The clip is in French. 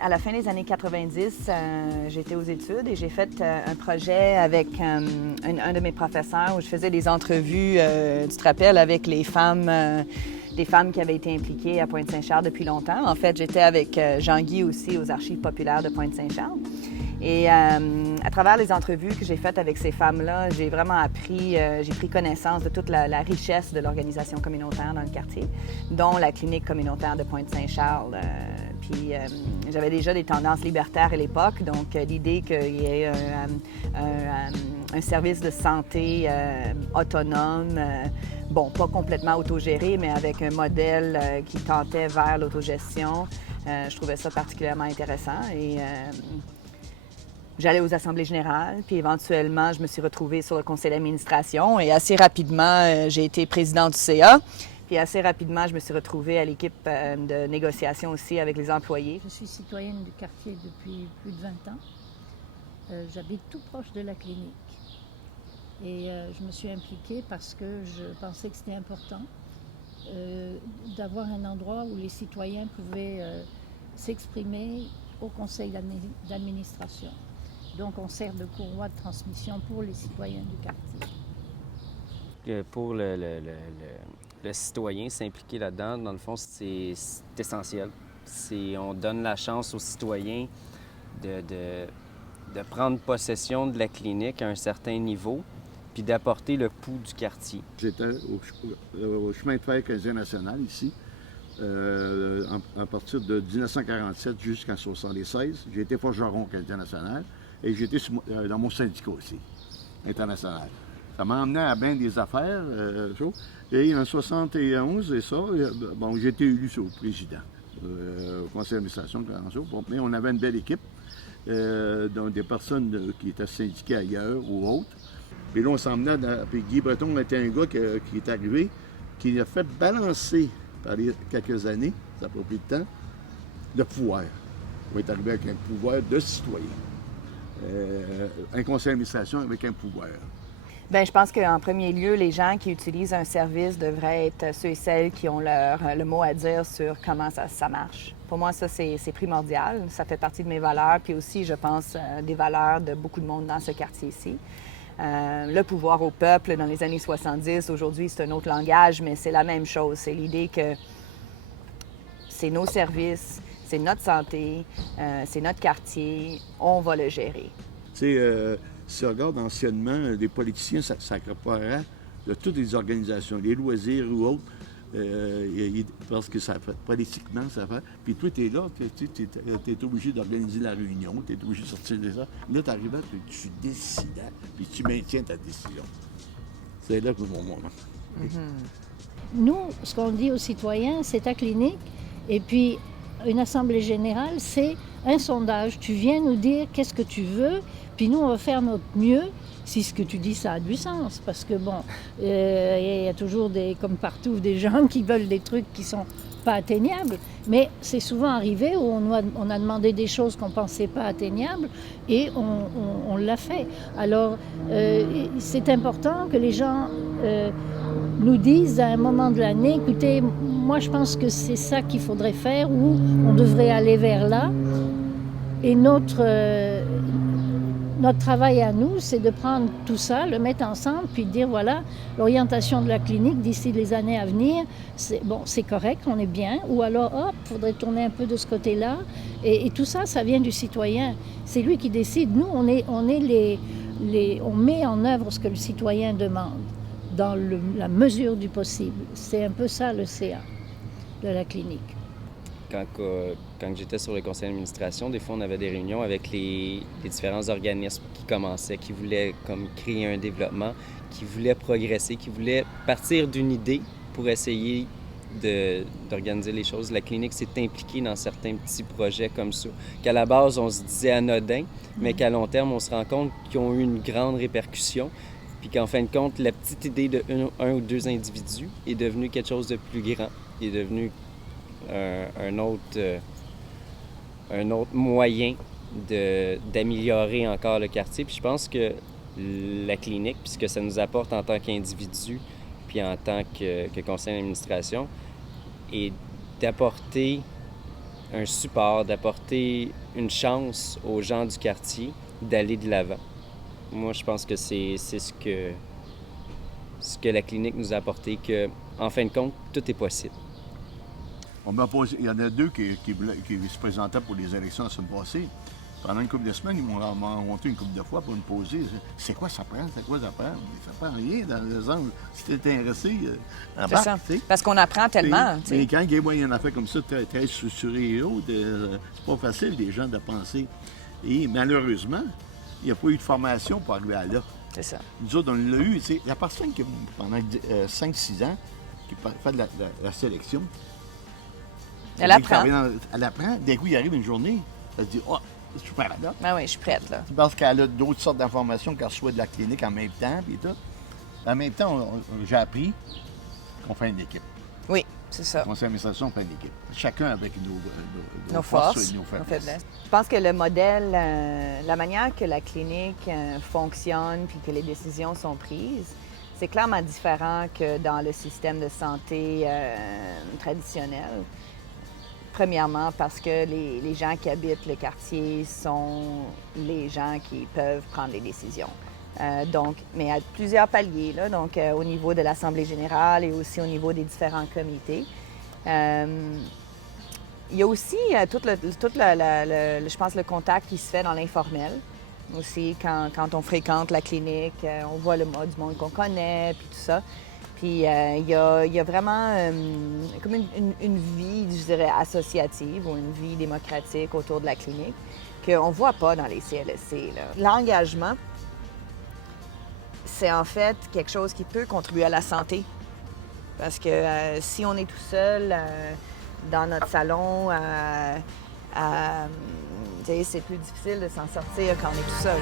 À la fin des années 90, j'étais aux études et j'ai fait un projet avec un de mes professeurs où je faisais des entrevues, tu te rappelles, avec les femmes, des femmes qui avaient été impliquées à Pointe-Saint-Charles depuis longtemps. En fait, j'étais avec Jean-Guy aussi aux Archives populaires de Pointe-Saint-Charles. Et à travers les entrevues que j'ai faites avec ces femmes-là, j'ai vraiment appris, j'ai pris connaissance de toute la richesse de l'organisation communautaire dans le quartier, dont la clinique communautaire de Pointe-Saint-Charles. Puis j'avais déjà des tendances libertaires à l'époque, donc l'idée qu'il y ait un service de santé autonome, bon, pas complètement autogéré, mais avec un modèle qui tentait vers l'autogestion, je trouvais ça particulièrement intéressant. Et j'allais aux assemblées générales, puis éventuellement, je me suis retrouvée sur le conseil d'administration et assez rapidement, j'ai été présidente du CA. Puis assez rapidement, je me suis retrouvée à l'équipe de négociation aussi avec les employés. Je suis citoyenne du quartier depuis plus de 20 ans. J'habite tout proche de la clinique. Et je me suis impliquée parce que je pensais que c'était important d'avoir un endroit où les citoyens pouvaient s'exprimer au conseil d'administration. Donc on sert de courroie de transmission pour les citoyens du quartier. Pour le citoyen, s'impliquer là-dedans, dans le fond, c'est essentiel. On donne la chance aux citoyens de prendre possession de la clinique à un certain niveau, puis d'apporter le pouls du quartier. J'étais au chemin de fer canadien national ici, à partir de 1947 jusqu'en 1976. J'ai été forgeron canadien national et j'étais dans mon syndicat aussi, international. Ça m'a emmené à bien des affaires. Et en 1971, et ça, bon, j'ai été élu président au conseil d'administration. Mais on avait une belle équipe, donc des personnes qui étaient syndiquées ailleurs ou autres. Puis là, on s'emmenait, puis Guy Breton était un gars qui est arrivé, qui a fait balancer par quelques années, ça n'a pas pris de temps, le pouvoir. On est arrivé avec un pouvoir de citoyen. Un conseil d'administration avec un pouvoir. Bien, je pense qu'en premier lieu, les gens qui utilisent un service devraient être ceux et celles qui ont le mot à dire sur comment ça marche. Pour moi, ça, c'est primordial. Ça fait partie de mes valeurs, puis aussi, je pense, des valeurs de beaucoup de monde dans ce quartier-ci. Le pouvoir au peuple dans les années 70, aujourd'hui, c'est un autre langage, mais c'est la même chose. C'est l'idée que c'est nos services, c'est notre santé, c'est notre quartier, on va le gérer. Si on regarde anciennement, des politiciens s'accaparaient de toutes les organisations, les loisirs ou autres, parce que ça fait politiquement, ça fait. Puis toi, tu es là, tu es obligé d'organiser la réunion, tu es obligé de sortir de ça. Là, tu arrives là, tu décides, puis tu maintiens ta décision. C'est là que mon moment. Nous, ce qu'on dit aux citoyens, c'est ta clinique, et puis une assemblée générale, c'est un sondage. Tu viens nous dire qu'est-ce que tu veux, puis nous, on va faire notre mieux si ce que tu dis, ça a du sens. Parce que bon, il y a toujours, comme partout, des gens qui veulent des trucs qui sont pas atteignables. Mais c'est souvent arrivé où on a demandé des choses qu'on pensait pas atteignables et on l'a fait. Alors, c'est important que les gens nous disent à un moment de l'année, écoutez, moi je pense que c'est ça qu'il faudrait faire ou on devrait aller vers là. Et notre travail à nous, c'est de prendre tout ça, le mettre ensemble, puis de dire, voilà, l'orientation de la clinique d'ici les années à venir, c'est correct, on est bien, ou alors, hop, il faudrait tourner un peu de ce côté-là. Et tout ça, ça vient du citoyen. C'est lui qui décide. Nous, on met en œuvre ce que le citoyen demande, dans la mesure du possible. C'est un peu ça, le CA de la clinique. Quand j'étais sur le conseil d'administration, des fois, on avait des réunions avec les différents organismes qui commençaient, qui voulaient comme créer un développement, qui voulaient progresser, qui voulaient partir d'une idée pour essayer d'organiser les choses. La clinique s'est impliquée dans certains petits projets comme ça, qu'à la base, on se disait anodins, mais qu'à long terme, on se rend compte qu'ils ont eu une grande répercussion, puis qu'en fin de compte, la petite idée de un ou deux individus est devenue quelque chose de plus grand, est devenu un autre moyen d'améliorer encore le quartier. Puis je pense que la clinique, puis ce que ça nous apporte en tant qu'individu, puis en tant que conseil d'administration, est d'apporter un support, d'apporter une chance aux gens du quartier d'aller de l'avant. Moi, je pense que c'est ce que la clinique nous a apporté, que, en fin de compte, tout est possible. On m'a posé, il y en a deux qui se présentaient pour les élections la semaine passée. Pendant une couple de semaines, ils m'ont rencontré une couple de fois pour me poser. C'est quoi ça prend? C'est quoi ça prend? Mais ça prend rien dans le sens. Si tu es intéressé, C'est ça. Parce qu'on apprend tellement. Mais quand il y a une affaire comme ça, très structurée et autres, c'est pas facile des gens de penser. Et malheureusement, il n'y a pas eu de formation pour arriver à là. C'est ça. Nous autres, on l'a eu. La personne qui, pendant 5-6 ans, qui fait de la sélection, Elle apprend. Elle apprend. D'un coup, il arrive une journée, elle se dit « Ah, je suis prête là. » Ah oui, je suis prête, là. Parce qu'elle a d'autres sortes d'informations qu'elle reçoit de la clinique en même temps, puis tout. En même temps, j'ai appris qu'on fait une équipe. Oui, c'est ça. Le conseil d'administration, on fait une équipe. Chacun avec Nos forces, et nos nos faiblesses. faiblesses. Je pense que le modèle, la manière que la clinique fonctionne puis que les décisions sont prises, c'est clairement différent que dans le système de santé traditionnel. Premièrement, parce que les gens qui habitent le quartier sont les gens qui peuvent prendre les décisions. Mais à plusieurs paliers, là, donc au niveau de l'Assemblée générale et aussi au niveau des différents comités. Il y a aussi je pense, le contact qui se fait dans l'informel. Aussi, quand on fréquente la clinique, on voit du monde qu'on connaît, puis tout ça. Puis il y a vraiment comme une vie, je dirais, associative ou une vie démocratique autour de la clinique qu'on ne voit pas dans les CLSC. L'engagement, c'est en fait quelque chose qui peut contribuer à la santé. Parce que si on est tout seul dans notre salon, c'est plus difficile de s'en sortir quand on est tout seul.